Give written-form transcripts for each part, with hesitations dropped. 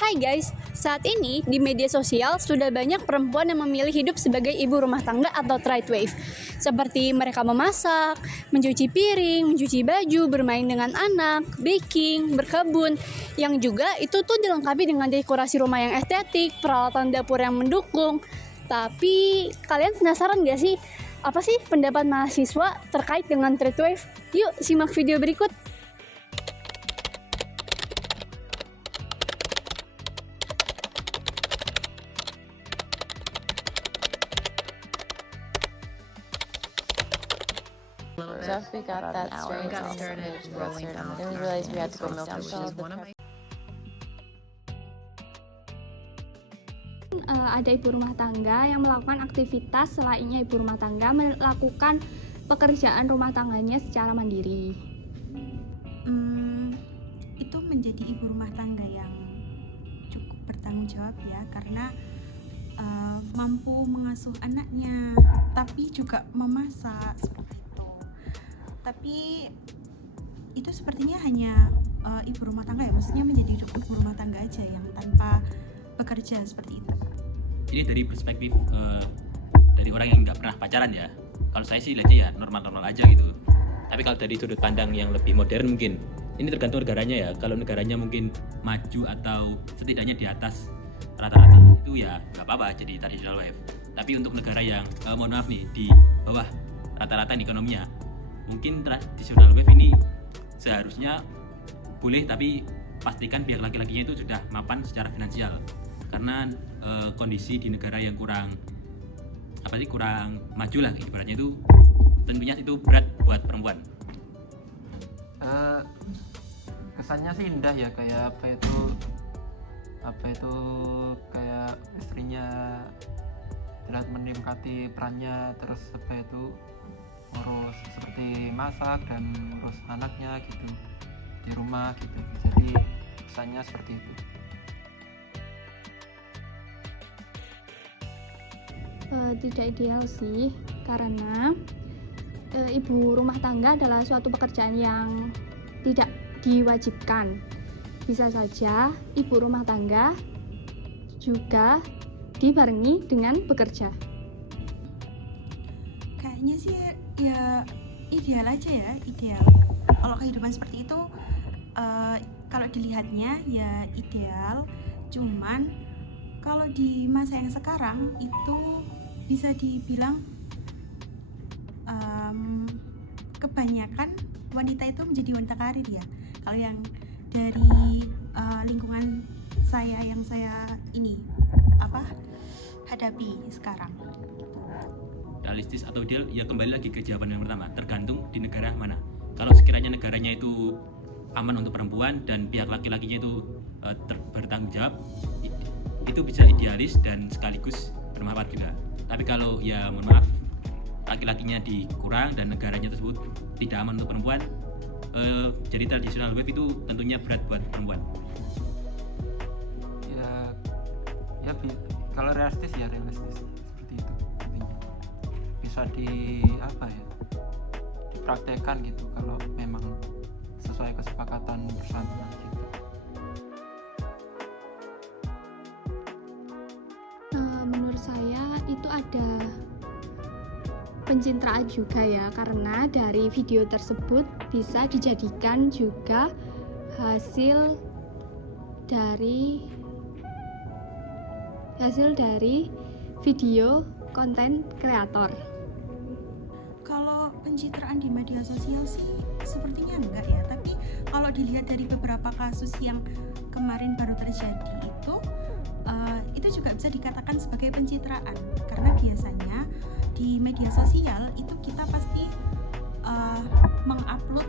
Hai guys, saat ini di media sosial sudah banyak perempuan yang memilih hidup sebagai ibu rumah tangga atau third wave. Seperti mereka memasak, mencuci piring, mencuci baju, bermain dengan anak, baking, berkebun. Yang juga itu tuh dilengkapi dengan dekorasi rumah yang estetik, peralatan dapur yang mendukung. Tapi kalian penasaran gak sih? Apa sih pendapat mahasiswa terkait dengan third wave? Yuk simak video berikut. So we got that straight. Got started rolling out. Then we realized we had to go milk the cow. Ada ibu rumah tangga yang melakukan aktivitas selainnya ibu rumah tangga melakukan pekerjaan rumah tangganya secara mandiri. Itu menjadi ibu rumah tangga yang cukup bertanggung jawab ya, karena mampu mengasuh anaknya, tapi juga memasak seperti itu. Tapi itu sepertinya hanya ibu rumah tangga ya, maksudnya menjadi ibu rumah tangga aja yang tanpa bekerja seperti itu. Ini dari perspektif dari orang yang nggak pernah pacaran ya. Kalau saya sih lihatnya ya normal-normal aja gitu. Tapi kalau dari sudut pandang yang lebih modern mungkin ini tergantung negaranya ya. Kalau negaranya mungkin maju atau setidaknya di atas rata-rata itu ya nggak apa-apa jadi traditional wife. Tapi untuk negara yang mohon maaf nih di bawah rata-rata ekonominya, mungkin traditional wife ini seharusnya boleh, tapi pastikan pihak laki-lakinya itu sudah mapan secara finansial. Karena kondisi di negara yang kurang maju lah ibaratnya, itu tentunya itu berat buat perempuan. Kesannya sih indah ya, kayak apa itu kayak istrinya terlihat menikmati perannya, terus apa itu ngurus seperti masak dan ngurus anaknya gitu di rumah gitu. Jadi kesannya seperti itu. Tidak ideal sih, karena ibu rumah tangga adalah suatu pekerjaan yang tidak diwajibkan. Bisa saja ibu rumah tangga juga dibarengi dengan bekerja. Kayaknya sih ya ideal aja ya, ideal. Kalau kehidupan seperti itu kalau dilihatnya ya ideal, cuman kalau di masa yang sekarang itu bisa dibilang kebanyakan wanita itu menjadi wanita karir ya. Kalau yang dari lingkungan saya yang saya hadapi sekarang. Realistis atau ideal ya kembali lagi ke jawaban yang pertama, tergantung di negara mana. Kalau sekiranya negaranya itu aman untuk perempuan dan pihak laki-lakinya itu bertanggung jawab, itu bisa idealis dan sekaligus bermanfaat juga. Tapi kalau ya mohon maaf laki-lakinya dikurang dan negaranya tersebut tidak aman untuk perempuan, jadi traditional wife itu tentunya berat buat perempuan. Ya kalau realistis seperti itu. Bisa dipraktekkan gitu kalau memang sesuai kesepakatan bersama gitu. Menurut saya itu ada pencitraan juga ya, karena dari video tersebut bisa dijadikan juga hasil dari video konten kreator. Kalau pencitraan di media sosial sih sepertinya enggak ya, tapi kalau dilihat dari beberapa kasus yang kemarin baru terjadi itu juga bisa dikatakan sebagai pencitraan, karena biasanya di media sosial itu kita pasti mengupload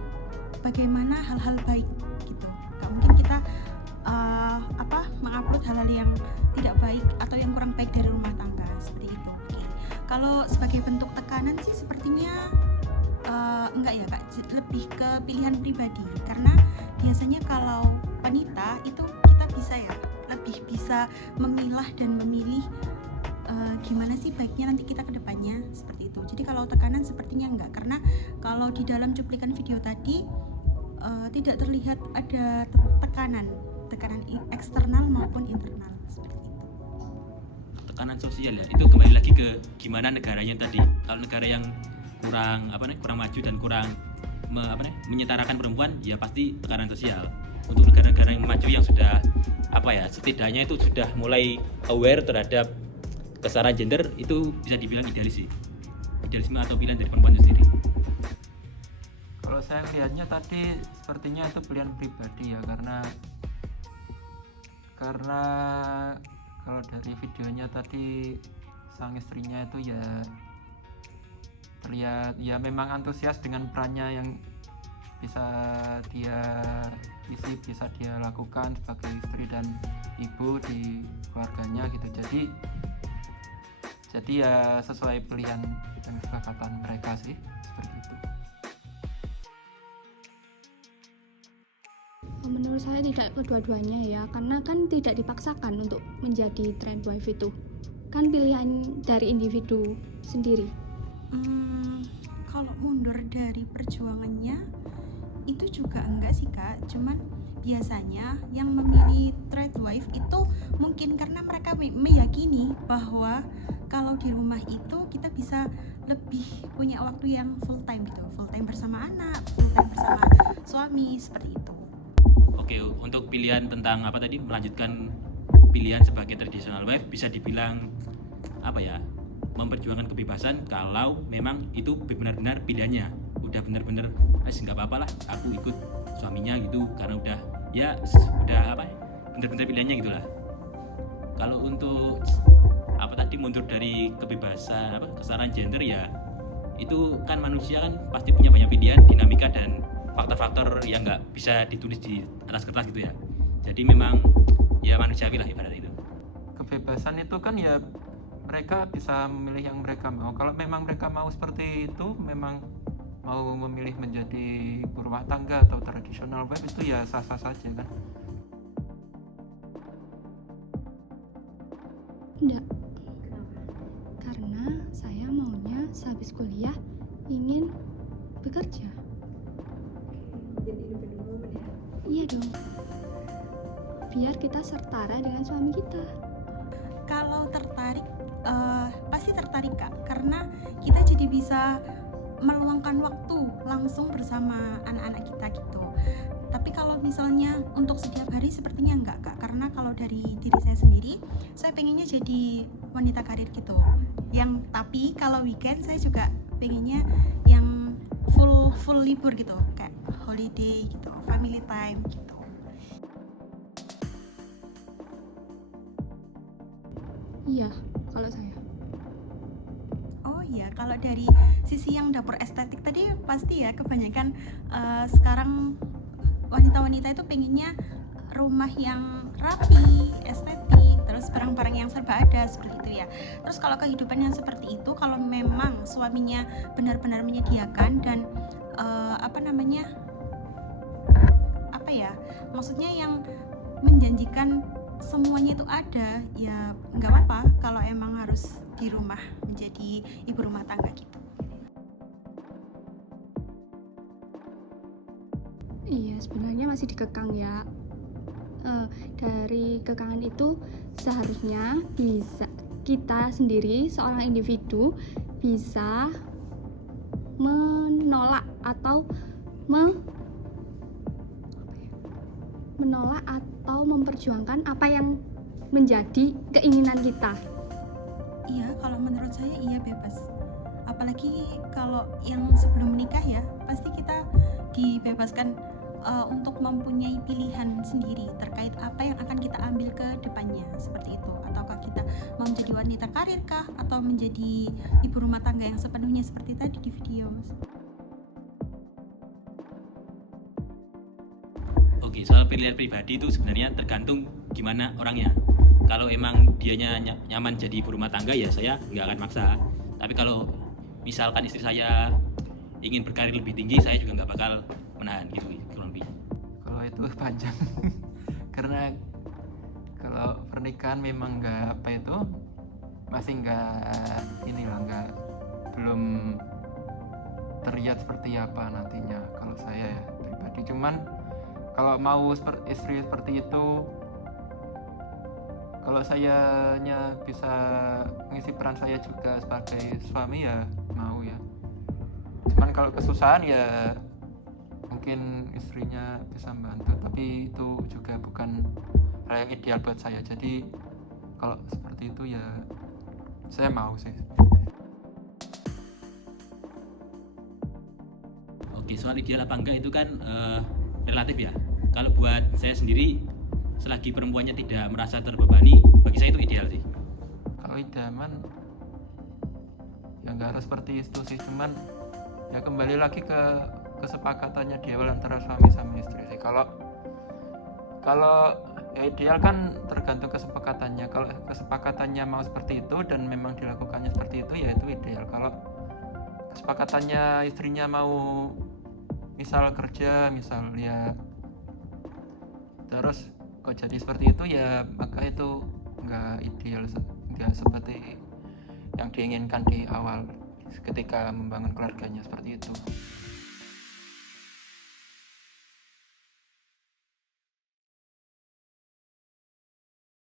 bagaimana hal-hal baik gitu. Gak mungkin kita mengupload hal-hal yang tidak baik atau yang kurang baik dari rumah tangga seperti itu. Oke. Kalau sebagai bentuk tekanan sih sepertinya enggak ya Kak, lebih ke pilihan pribadi, karena biasanya kalau wanita itu kita lebih bisa memilah dan memilih gimana sih baiknya nanti kita ke depannya seperti itu. Jadi kalau tekanan sepertinya enggak, karena kalau di dalam cuplikan video tadi tidak terlihat ada tekanan tekanan eksternal maupun internal seperti itu. Tekanan sosial ya, itu kembali lagi ke gimana negaranya tadi. Kalau negara yang kurang maju dan kurang menyetarakan perempuan, ya pasti tekanan sosial. Untuk negara-negara yang maju yang sudah setidaknya itu sudah mulai aware terhadap kesetaraan gender, itu bisa dibilang idealisme atau pilihan dari perempuan itu sendiri. Kalau saya lihatnya tadi sepertinya itu pilihan pribadi ya, karena kalau dari videonya tadi sang istrinya itu ya terlihat ya memang antusias dengan perannya yang bisa dia isi, bisa dia lakukan sebagai istri dan ibu di keluarganya gitu. Jadi ya sesuai pilihan dan kesepakatan mereka sih, seperti itu. Menurut saya tidak kedua-duanya ya, karena kan tidak dipaksakan untuk menjadi trend wife itu. Kan pilihan dari individu sendiri. Kalau mundur dari perjuangannya itu juga enggak sih Kak, cuman biasanya yang memilih trade wife itu mungkin karena mereka meyakini bahwa kalau di rumah itu kita bisa lebih punya waktu yang full time gitu, full time bersama anak, full time bersama suami, seperti itu. Oke, untuk pilihan tentang melanjutkan pilihan sebagai traditional wife bisa dibilang memperjuangkan kebebasan kalau memang itu benar-benar pilihannya, udah benar-benar nggak apa-apa lah aku ikut suaminya gitu, karena udah benar-benar pilihannya gitulah. Kalau untuk mundur dari kebebasan kesetaraan gender, ya itu kan manusia kan pasti punya banyak pilihan, dinamika dan faktor-faktor yang nggak bisa ditulis di atas kertas gitu ya. Jadi memang ya manusiawi lah ibarat itu. Kebebasan itu kan ya mereka bisa memilih yang mereka mau. Kalau memang mereka mau seperti itu, memang mau memilih menjadi ibu rumah tangga atau traditional wife, itu ya sah-sah saja kan. Enggak. Karena saya maunya sehabis kuliah ingin bekerja. Iya dong. Biar kita setara dengan suami kita. Kalau tertarik, pasti tertarik Kak, karena kita jadi bisa meluangkan waktu langsung bersama anak-anak kita gitu. Tapi kalau misalnya untuk setiap hari sepertinya enggak Kak, karena kalau dari diri saya sendiri, saya pengennya jadi wanita karir gitu. Tapi kalau weekend saya juga pengennya yang full libur gitu, kayak holiday gitu, family time gitu. Iya, kalau saya. Oh iya, kalau dari sisi yang dapur estetik tadi pasti ya kebanyakan sekarang wanita-wanita itu pengennya rumah yang rapi, estetik, terus barang-barang yang serba ada seperti itu ya. Terus kalau kehidupan yang seperti itu, kalau memang suaminya benar-benar menyediakan dan maksudnya yang menjanjikan semuanya itu ada, ya nggak apa-apa kalau emang harus di rumah menjadi ibu rumah tangga gitu. Iya, sebenarnya masih dikekang ya. Dari kekangan itu seharusnya bisa kita sendiri seorang individu bisa menolak atau memperjuangkan apa yang menjadi keinginan kita. Iya, kalau menurut saya iya bebas. Apalagi kalau yang sebelum menikah ya, pasti kita dibebaskan untuk mempunyai pilihan sendiri terkait apa yang akan kita ambil ke depannya, seperti itu. Ataukah kita mau menjadi wanita karir kah, atau menjadi ibu rumah tangga yang sepenuhnya seperti tadi di video. Oke, soal pilihan pribadi itu sebenarnya tergantung gimana orangnya. Kalau emang dianya nyaman jadi ibu rumah tangga, ya saya nggak akan maksa. Tapi kalau misalkan istri saya ingin berkarir lebih tinggi, saya juga nggak bakal menahan gitu kurang lebih. Kalau itu panjang karena kalau pernikahan memang masih belum terlihat seperti apa nantinya kalau saya ya pribadi. Cuman kalau mau istri seperti itu, kalau sayanya bisa mengisi peran saya juga sebagai suami ya mau ya. Cuman kalau kesusahan ya mungkin istrinya bisa membantu, tapi itu juga bukan hal yang ideal buat saya. Jadi kalau seperti itu ya saya mau sih. Oke, soal ideal apa enggak itu kan relatif ya. Kalau buat saya sendiri, selagi perempuannya tidak merasa terbebani, bagi saya itu ideal sih. Kalau idaman ya nggak harus seperti itu sih, cuman ya kembali lagi ke kesepakatannya di awal antara suami sama istri sih. Kalau ya ideal kan tergantung kesepakatannya. Kalau kesepakatannya mau seperti itu dan memang dilakukannya seperti itu ya itu ideal. Kalau kesepakatannya istrinya mau misal kerja misal ya terus kok jadi seperti itu ya maka itu nggak ideal, nggak seperti yang diinginkan di awal ketika membangun keluarganya seperti itu.